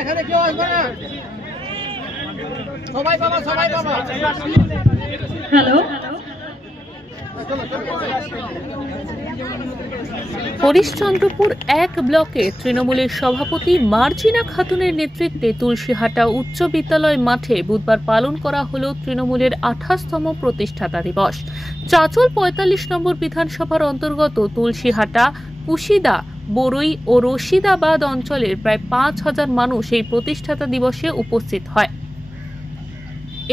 এখানে কেউ আসবে না, সবাই বাবা, সবাই বাবা। হ্যালো, হরিশ্চন্দ্রপুর ১ ব্লকে তৃণমূলের সভাপতি মার্জিনা খাতুনের নেতৃত্বে তুলসীহাটা উচ্চ বিদ্যালয় মাঠে বুধবার পালন করা হলো তৃণমূলের ২৮তম প্রতিষ্ঠাতা দিবস। চাচল ৪৫ নম্বর বিধানসভার অন্তর্গত তুলসীহাটা, কুশিদা, বরই ও রশিদাবাদ অঞ্চলের প্রায় ৫,০০০ মানুষ এই প্রতিষ্ঠাতা দিবসে উপস্থিত হয়।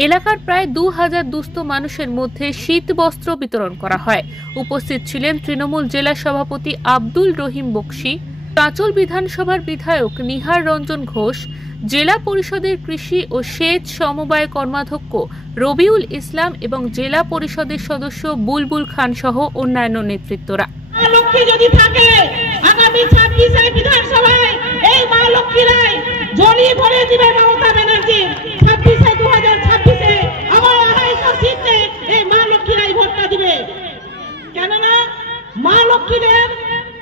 এলাকার প্রায় ২,০০০ দুস্থ মানুষের মধ্যে শীত বস্ত্র বিতরণ করা হয়। উপস্থিত ছিলেন তৃণমূল জেলা সভাপতি আব্দুল রহিম বক্সি, চাচল বিধানসভার বিধায়ক নিহার রঞ্জন ঘোষ, জেলা পরিষদের কৃষি ও সেচ সমবায় কর্মাধ্যক্ষ রবিউল ইসলাম এবং জেলা পরিষদের সদস্য বুলবুল খান সহ অন্যান্য নেতৃত্বরা। লক্ষ্মী যদি থাকে আগামী ২৬ বিধানসভায় এই মা লক্ষ্মীরাই জড়িয়ে ভরে দিবে মমতা ব্যানার্জি। ২৬ আমার ২৫০ সিটে এই মা লক্ষ্মীরাই ভোটটা দিবে। কেননা মা লক্ষ্মীদের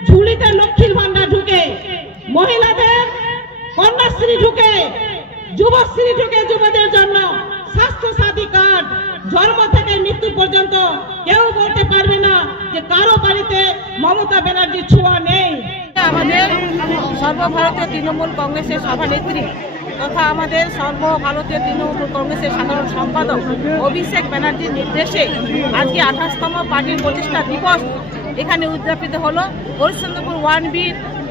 ঝুলিতে লক্ষ্মীর ভান্ডার ঢুকে, মহিলাদের কন্যাশ্রী ঢুকে, যুবশ্রী ঢুকে, যুবদের জন্য স্বাস্থ্য সাথী কার্ড, জন্ম থেকে মৃত্যু পর্যন্ত কেউ বলতে পারবে না যে কারো বাড়িতে মমতা ব্যানার্জির ছোঁয়া নেই। আমাদের সর্বভারতীয় তৃণমূল কংগ্রেসের সভানেত্রী তথা আমাদের সর্বভারতীয় তৃণমূল কংগ্রেসের সাধারণ সম্পাদক অভিষেক ব্যানার্জির নির্দেশে আজকে ২৮তম পার্টির প্রতিষ্ঠা দিবস এখানে উদযাপিত হলো। হরিশ্চন্দ্রপুর 1B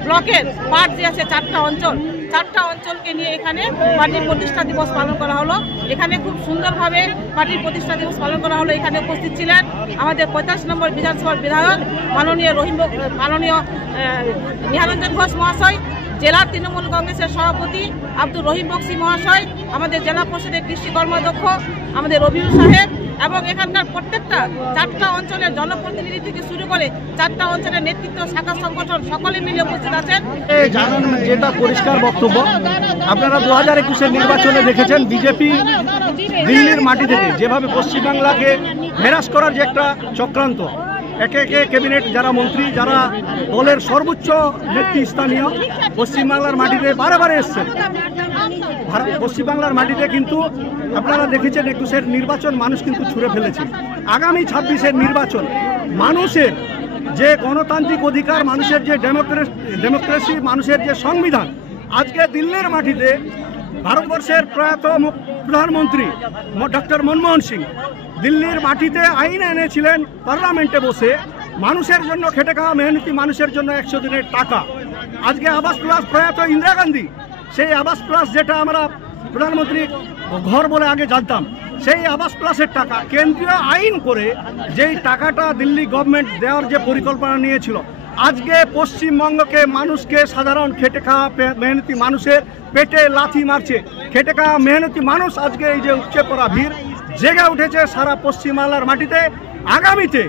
ব্লকের পার্ট যে আছে ৪টা অঞ্চলকে নিয়ে এখানে পার্টির প্রতিষ্ঠা দিবস পালন করা হলো। এখানে খুব সুন্দরভাবে পার্টির প্রতিষ্ঠা দিবস পালন করা হলো। এখানে উপস্থিত ছিলেন আমাদের ৪৫ নম্বর বিধানসভার বিধায়ক মাননীয় নিহারঞ্জন ঘোষ মহাশয়, জেলা তৃণমূল কংগ্রেসের সভাপতি আব্দুল রহিম বক্সি মহাশয়, আমাদের জেলা পরিষদের কৃষি কর্মাধ্যক্ষ আমাদের রবিউল সাহেব এবং এখানকার প্রত্যেকটা ৪টা অঞ্চলের জনপ্রতিনিধি থেকে শুরু করে 4টা অঞ্চলের নেতৃত্ব, শাখা সংগঠন সকলে মিলে উপস্থিত আছেন। জানান যেটা পরিষ্কার বক্তব্য, আপনারা ২০২১-এর নির্বাচনে দেখেছেন বিজেপি দিল্লির মাটি থেকে যেভাবে পশ্চিমবাংলাকে হেরাস করার যে একটা চক্রান্ত, একে একে ক্যাবিনেট যারা মন্ত্রী, যারা দলের সর্বোচ্চ নেতৃস্থানীয় পশ্চিমবাংলার মাটিতে বারে এসছেন। পশ্চিমবাংলার মাটিতে কিন্তু আপনারা দেখেছেন ২১-এর নির্বাচন মানুষ কিন্তু ছুঁড়ে ফেলেছে। আগামী ২৬-এর নির্বাচন মানুষের যে গণতান্ত্রিক অধিকার, মানুষের যে ডেমোক্রেসি, মানুষের যে সংবিধান, আজকে দিল্লির মাটিতে ভারতবর্ষের প্রয়াত প্রধানমন্ত্রী ডক্টর মনমোহন সিং দিল্লির মাটিতে আইন এনেছিলেন পার্লামেন্টে বসে, মানুষের জন্য খেটে খাওয়া মেহনতি মানুষের জন্য ১০০ দিনের টাকা। আজকে আবাস প্লাস প্রয়াত ইন্দিরা গান্ধী, সেই আবাস প্লাস যেটা আমরা প্রধানমন্ত্রী ঘর বলে আগে জানতাম, সেই আবাস প্লাসের টাকা কেন্দ্রীয় আইন করে যেই টাকাটা দিল্লি গভর্নমেন্ট দেওয়ার যে পরিকল্পনা নিয়েছিল, আজকে পশ্চিমবঙ্গকে মানুষকে সাধারণ খেটে খাওয়া মেহনতি মানুষের পেটে লাথি মারছে। খেটে খাওয়া মেহনতি মানুষ আজকে এই যে উপচে পড়া ভিড় জেগে উঠেছে সারা পশ্চিমবাংলার মাটিতে। আগামীতে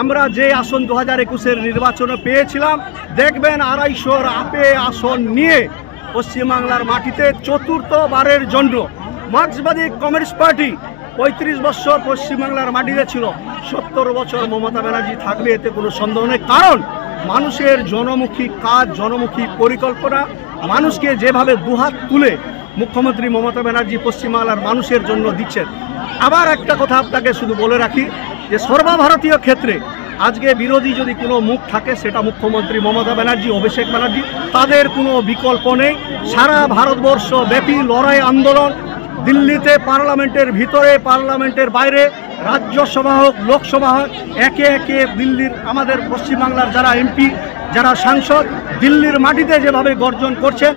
আমরা যে আসন ২০২১-এর নির্বাচনে পেয়েছিলাম, দেখবেন ২৫০-র আপে আসন নিয়ে পশ্চিমবাংলার মাটিতে চতুর্থবারের জন্য মার্ক্সবাদী কমিউনিস্ট পার্টি ৩৫ বছর পশ্চিমবাংলার মাটিতে ছিল, ৭০ বছর মমতা ব্যানার্জি থাকবে, এতে কোনো সন্দেহ নেই। কারণ মানুষের জনমুখী কাজ, জনমুখী পরিকল্পনা, মানুষকে যেভাবে দুহাত তুলে মুখ্যমন্ত্রী মমতা ব্যানার্জি পশ্চিমবাংলার মানুষের জন্য দিচ্ছেন। আবার একটা কথা আপনাকে শুধু বলে রাখি যে সর্বভারতীয় ক্ষেত্রে আজকে বিরোধী যদি কোনো মুখ থাকে সেটা মুখ্যমন্ত্রী মমতা ব্যানার্জি, অভিষেক ব্যানার্জি, তাদের কোনো বিকল্প নেই। সারা ভারতবর্ষ ব্যাপী লড়াই আন্দোলন, দিল্লিতে পার্লামেন্টের ভিতরে, পার্লামেন্টের বাইরে, রাজ্যসভা হোক, লোকসভা হোক, একে একে দিল্লির আমাদের পশ্চিমবাংলার যারা এমপি, যারা সাংসদ দিল্লির মাটিতে যেভাবে গর্জন করছেন,